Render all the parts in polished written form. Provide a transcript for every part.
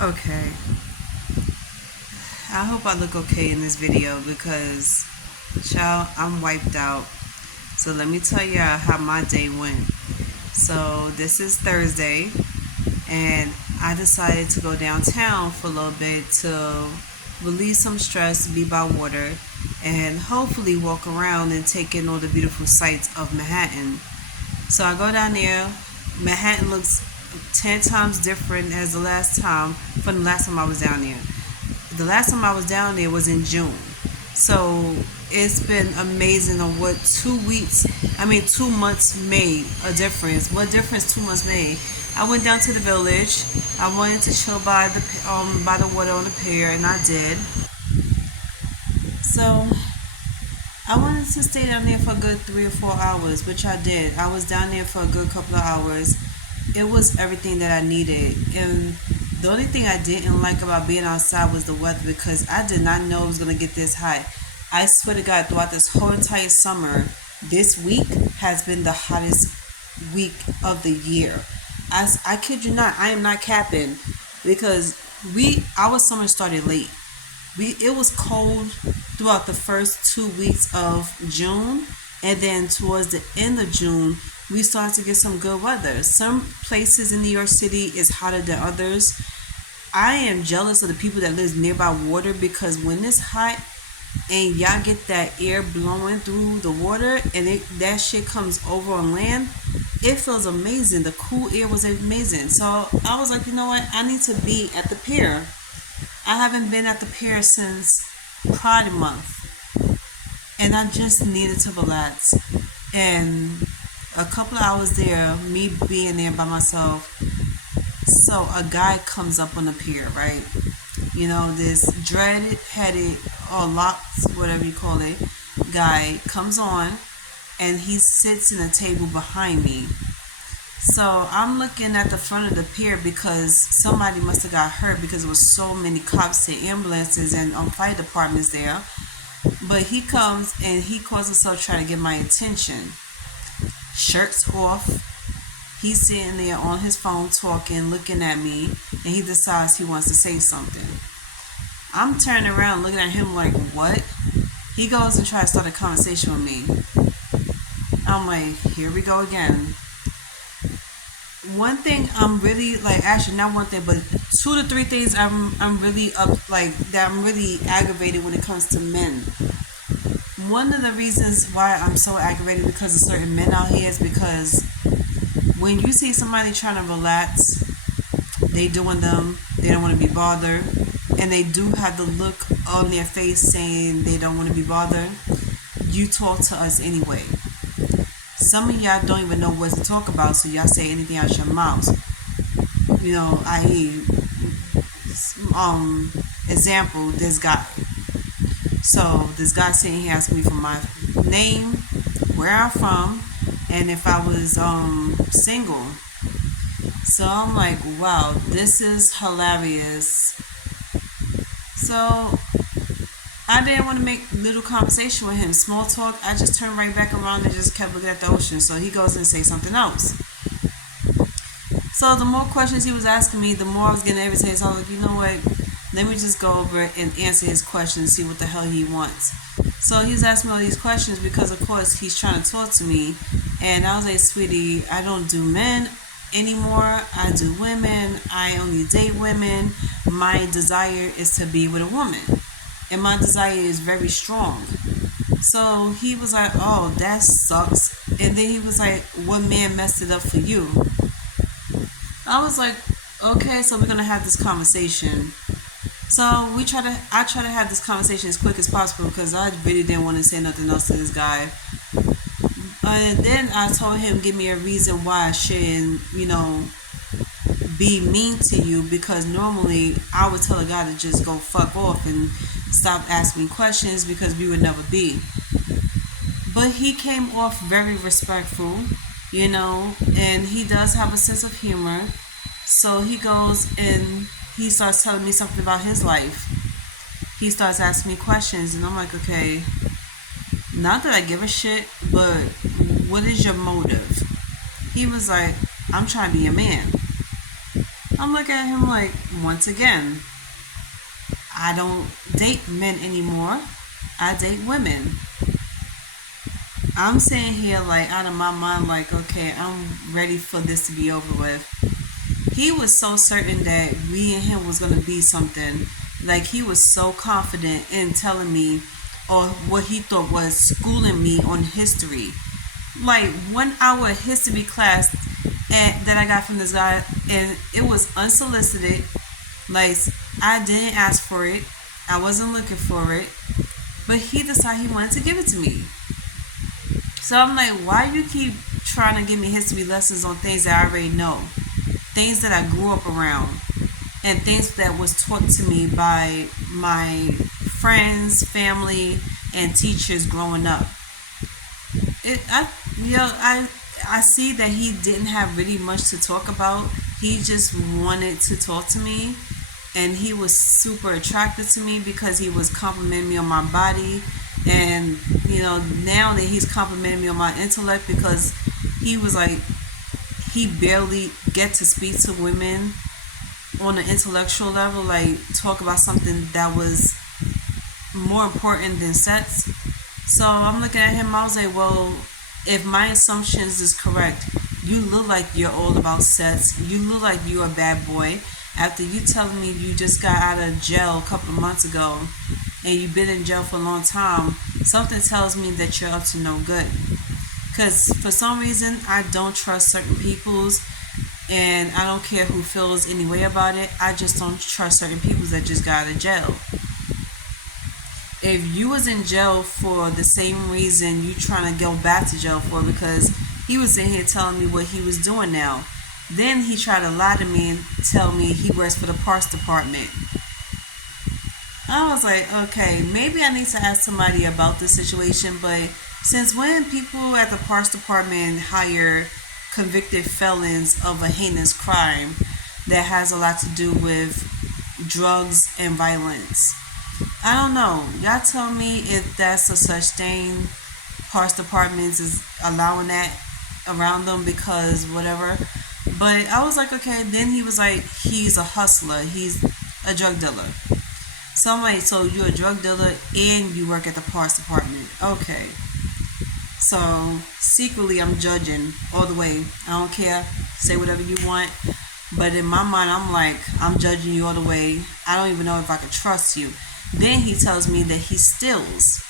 Okay. I hope I look okay in this video because, child, I'm wiped out. So let me tell you how my day went. So this is Thursday, and I decided to go downtown for a little bit to release some stress, be by water, and hopefully walk around and take in all the beautiful sights of Manhattan. So I go down there. Manhattan looks 10 times different as the last time from the last time I was down there. The last time I was down there was in June. So it's been amazing on what 2 weeks, 2 months made a difference. What difference 2 months made? I went down to the village. I wanted to chill by the water on the pier, and I did. So I wanted to stay down there for a good 3 or 4 hours, which I did. I was down there for a good couple of hours. It was everything that I needed. And the only thing I didn't like about being outside was the weather because I did not know it was going to get this hot. I swear to God, throughout this whole entire summer, this week has been the hottest week of the year. I kid you not, I am not capping because our summer started late. It was cold throughout the first 2 weeks of June, and then towards the end of June we started to get some good weather. Some places in New York City is hotter than others. I am jealous of the people that live nearby water because when it's hot and y'all get that air blowing through the water and that shit comes over on land, it feels amazing. The cool air was amazing. So I was like, you know what? I need to be at the pier. I haven't been at the pier since Pride Month, and I just needed to relax. And a couple of hours there, me being there by myself, so a guy comes up on the pier, right? You know, this dread-headed or locked, whatever you call it, guy comes on, and he sits in a table behind me. So I'm looking at the front of the pier because somebody must have got hurt because there was so many cops and ambulances and fire departments there. But he comes and he calls himself trying to get my attention. Shirts off. He's sitting there on his phone talking, looking at me, and he decides he wants to say something. I'm turning around looking at him like, what? He goes and tries to start a conversation with me. I'm like, here we go again. One thing I'm really like, actually not one thing, but 2 to 3 things I'm really up like that I'm really aggravated when it comes to men. One of the reasons why I'm so aggravated because of certain men out here is because when you see somebody trying to relax, they don't want to be bothered, and they do have the look on their face saying they don't want to be bothered. You talk to us anyway. Some of y'all don't even know what to talk about, so y'all say anything out your mouth. You know, i.e., example, this guy. So this guy sitting here asking me for my name, where I'm from, and if I was single. So I'm like, wow, this is hilarious. So I didn't want to make little conversation with him, small talk. I just turned right back around and just kept looking at the ocean. So he goes and says something else. So the more questions he was asking me, the more I was getting irritated. So I was like, you know what? Let me just go over and answer his questions, see what the hell he wants. So he's asking me all these questions because, of course, he's trying to talk to me. And I was like, sweetie, I don't do men anymore. I do women. I only date women. My desire is to be with a woman. And my desire is very strong. So he was like, oh, that sucks. And then he was like, what man messed it up for you? I was like, okay, so we're going to have this conversation. So I try to have this conversation as quick as possible because I really didn't want to say nothing else to this guy. And then I told him, give me a reason why I shouldn't, be mean to you, because normally I would tell a guy to just go fuck off and stop asking me questions because we would never be. But he came off very respectful, and he does have a sense of humor. So he goes and he starts telling me something about his life. He starts asking me questions, and I'm like, okay, not that I give a shit, but what is your motive? He was like, I'm trying to be a man. I'm looking at him like, once again, I don't date men anymore. I date women. I'm sitting here like out of my mind, like, okay, I'm ready for this to be over with. He was so certain that we and him was gonna be something. Like he was so confident in telling me or what he thought was schooling me on history. Like 1 hour history class that I got from this guy, and it was unsolicited. Like I didn't ask for it, I wasn't looking for it, but he decided he wanted to give it to me. So I'm like, why you keep trying to give me history lessons on things that I already know, things that I grew up around, and things that was taught to me by my friends, family, and teachers growing up. It, I, I see that he didn't have really much to talk about. He just wanted to talk to me, and he was super attracted to me because he was complimenting me on my body, and now that he's complimenting me on my intellect because he was like he barely get to speak to women on an intellectual level, like talk about something that was more important than sex. So I'm looking at him. I was like, well, if my assumptions is correct, you look like you're all about sex. You look like you're a bad boy. After you telling me you just got out of jail a couple of months ago, and you've been in jail for a long time, something tells me that you're up to no good. Because for some reason, I don't trust certain people's, and I don't care who feels any way about it. I just don't trust certain people that just got out of jail. If you was in jail for the same reason you trying to go back to jail for, because he was in here telling me what he was doing now, then he tried to lie to me and tell me he works for the parks department. I was like, okay, maybe I need to ask somebody about this situation, but since when people at the parks department hire convicted felons of a heinous crime that has a lot to do with drugs and violence? I don't know. Y'all tell me if that's a such thing. Parks departments is allowing that around them because whatever. But I was like, okay. Then he was like, he's a hustler. He's a drug dealer. So I'm like, so you're a drug dealer and you work at the parks department. Okay. So secretly, I'm judging all the way. I don't care. Say whatever you want. But in my mind, I'm like, I'm judging you all the way. I don't even know if I can trust you. Then he tells me that he steals.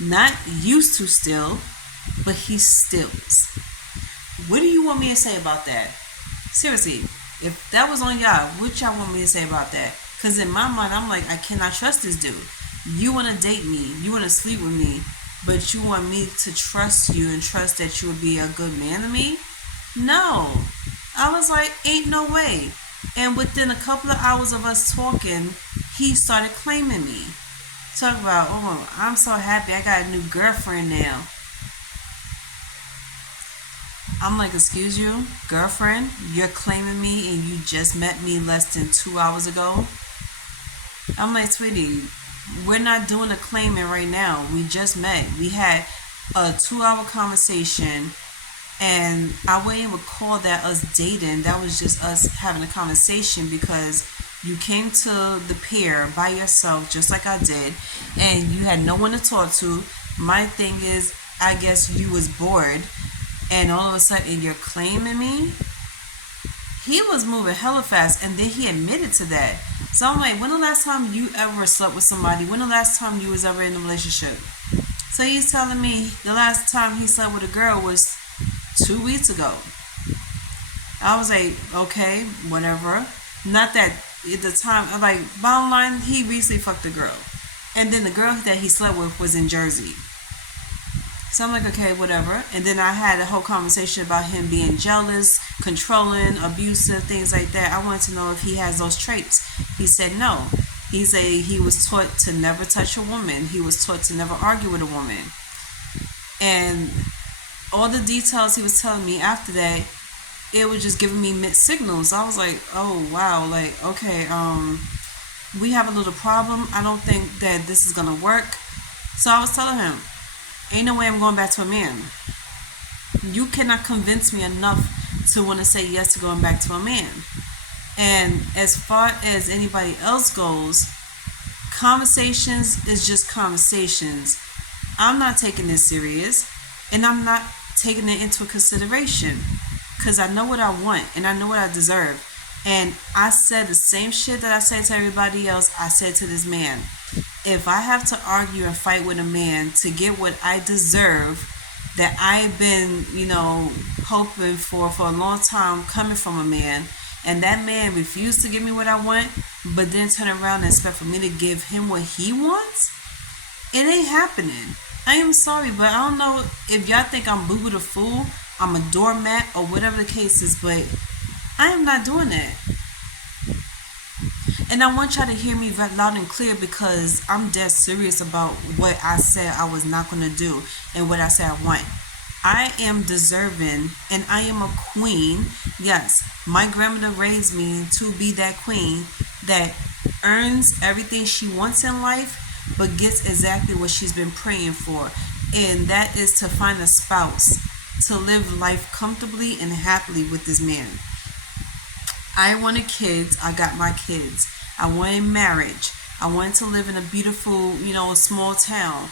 Not used to steal, but he steals. What do you want me to say about that? Seriously, if that was on y'all, what y'all want me to say about that? Because in my mind, I'm like, I cannot trust this dude. You want to date me, you want to sleep with me, but you want me to trust you and trust that you would be a good man to me? No. I was like, ain't no way. And within a couple of hours of us talking, he started claiming me. Talk about, oh, I'm so happy I got a new girlfriend now. I'm like, excuse you, girlfriend? You're claiming me and you just met me less than 2 hours ago? I'm like, sweetie, we're not doing a claiming right now. We just met. We had a 2 hour conversation, and I wouldn't even call that us dating. That was just us having a conversation because you came to the pier by yourself, just like I did, and you had no one to talk to. My thing is, I guess you was bored, and all of a sudden you're claiming me. He was moving hella fast, and then he admitted to that. So I'm like, when the last time you ever slept with somebody? When the last time you was ever in a relationship? So he's telling me the last time he slept with a girl was 2 weeks ago. I was like, okay, whatever. Not that at the time, I'm like, bottom line, he recently fucked a girl. And then the girl that he slept with was in Jersey. So I'm like, okay, whatever. And then I had a whole conversation about him being jealous, controlling, abusive, things like that. I wanted to know if he has those traits. He said no. He said he was taught to never touch a woman. He was taught to never argue with a woman. And all the details he was telling me after that, it was just giving me mixed signals. I was like, oh wow, like, okay, we have a little problem. I don't think that this is gonna work. So I was telling him, ain't no way I'm going back to a man. You cannot convince me enough to want to say yes to going back to a man. And as far as anybody else goes, conversations is just conversations. I'm not taking this serious, and I'm not taking it into consideration because I know what I want and I know what I deserve. And I said the same shit that I said to everybody else, I said to this man. If I have to argue and fight with a man to get what I deserve, that I've been, hoping for a long time coming from a man, and that man refused to give me what I want, but then turn around and expect for me to give him what he wants, it ain't happening. I am sorry, but I don't know if y'all think I'm Boo Boo the Fool, I'm a doormat, or whatever the case is, but I am not doing that. And I want y'all to hear me very loud and clear because I'm dead serious about what I said I was not going to do and what I said I want. I am deserving and I am a queen. Yes, my grandmother raised me to be that queen that earns everything she wants in life but gets exactly what she's been praying for. And that is to find a spouse to live life comfortably and happily with this man. I wanted kids, I got my kids. I wanted marriage. I wanted to live in a beautiful, small town.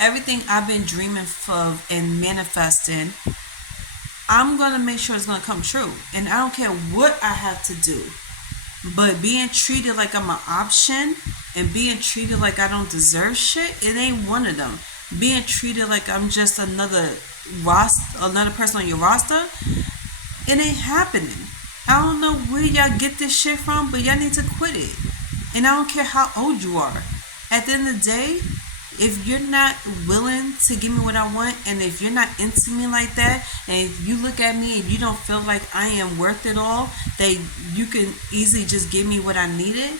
Everything I've been dreaming of and manifesting, I'm going to make sure it's going to come true. And I don't care what I have to do. But being treated like I'm an option and being treated like I don't deserve shit, it ain't one of them. Being treated like I'm just another person on your roster, it ain't happening. I don't know where y'all get this shit from, but y'all need to quit it. And I don't care how old you are. At the end of the day, if you're not willing to give me what I want, and if you're not into me like that, and if you look at me and you don't feel like I am worth it all, that you can easily just give me what I needed,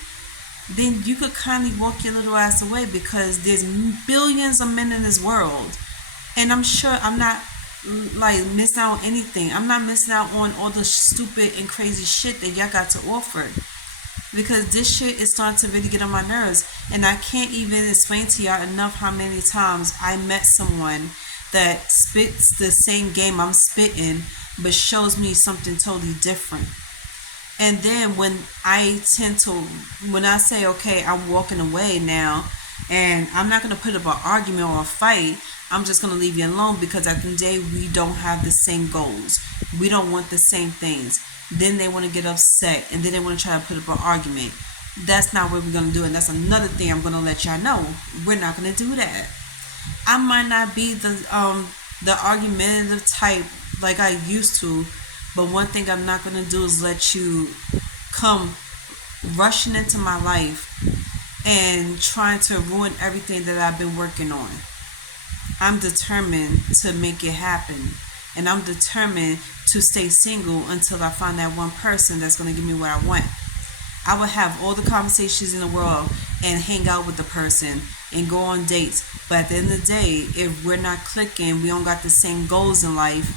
then you could kindly walk your little ass away because there's billions of men in this world. And I'm sure I'm not like missing out on anything. I'm not missing out on all the stupid and crazy shit that y'all got to offer. Because this shit is starting to really get on my nerves. And I can't even explain to y'all enough how many times I met someone that spits the same game I'm spitting, but shows me something totally different. And then when I say, okay, I'm walking away now, and I'm not going to put up an argument or a fight, I'm just going to leave you alone because at the end of the day, we don't have the same goals. We don't want the same things. Then they want to get upset, and then they want to try to put up an argument. That's not what we're going to do, and that's another thing I'm going to let y'all know. We're not going to do that. I might not be the argumentative type like I used to, but one thing I'm not going to do is let you come rushing into my life and trying to ruin everything that I've been working on. I'm determined to make it happen. And I'm determined to stay single until I find that one person that's going to give me what I want. I would have all the conversations in the world and hang out with the person and go on dates. But at the end of the day, if we're not clicking, we don't got the same goals in life,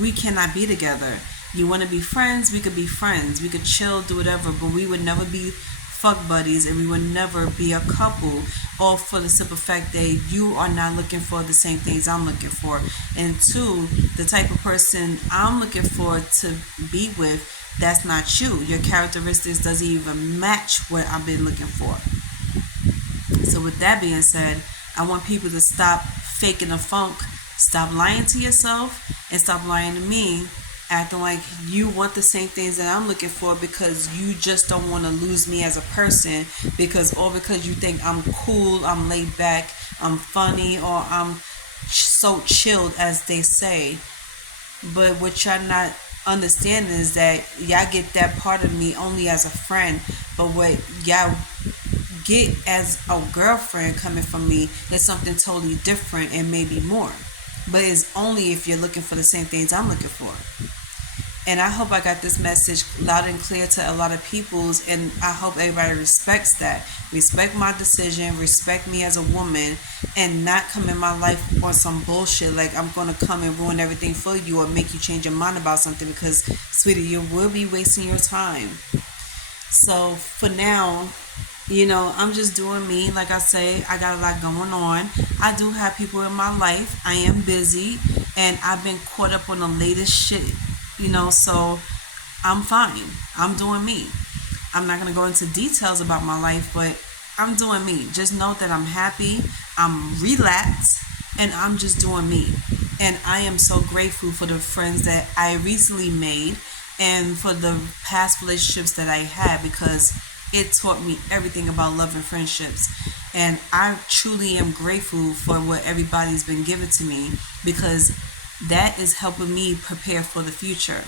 we cannot be together. You want to be friends, we could be friends. We could chill, do whatever, but we would never be fuck buddies and we would never be a couple, all for the simple fact that you are not looking for the same things I'm looking for. And two, the type of person I'm looking for to be with, that's not you. Your characteristics doesn't even match what I've been looking for. So with that being said, I want people to stop faking the funk, stop lying to yourself, and stop lying to me, acting like you want the same things that I'm looking for because you just don't want to lose me as a person because you think I'm cool, I'm laid back, I'm funny, or I'm so chilled as they say. But what y'all not understanding is that y'all get that part of me only as a friend, but what y'all get as a girlfriend coming from me is something totally different and maybe more. But it's only if you're looking for the same things I'm looking for. And I hope I got this message loud and clear to a lot of peoples, and I hope everybody respects that. Respect my decision, respect me as a woman, and not come in my life on some bullshit like I'm going to come and ruin everything for you or make you change your mind about something because, sweetie, you will be wasting your time. So for now, I'm just doing me. Like I say, I got a lot going on. I do have people in my life. I am busy, and I've been caught up on the latest shit, so I'm fine. I'm doing me. I'm not going to go into details about my life, but I'm doing me. Just know that I'm happy, I'm relaxed, and I'm just doing me. And I am so grateful for the friends that I recently made and for the past relationships that I had because it taught me everything about love and friendships. And I truly am grateful for what everybody's been given to me because that is helping me prepare for the future.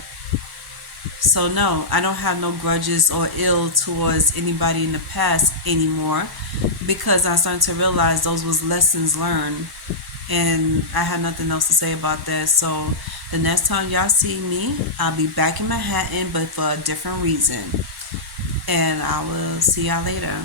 So no, I don't have no grudges or ill towards anybody in the past anymore because I started to realize those was lessons learned and I had nothing else to say about that. So the next time y'all see me, I'll be back in Manhattan but for a different reason. And I will see y'all later.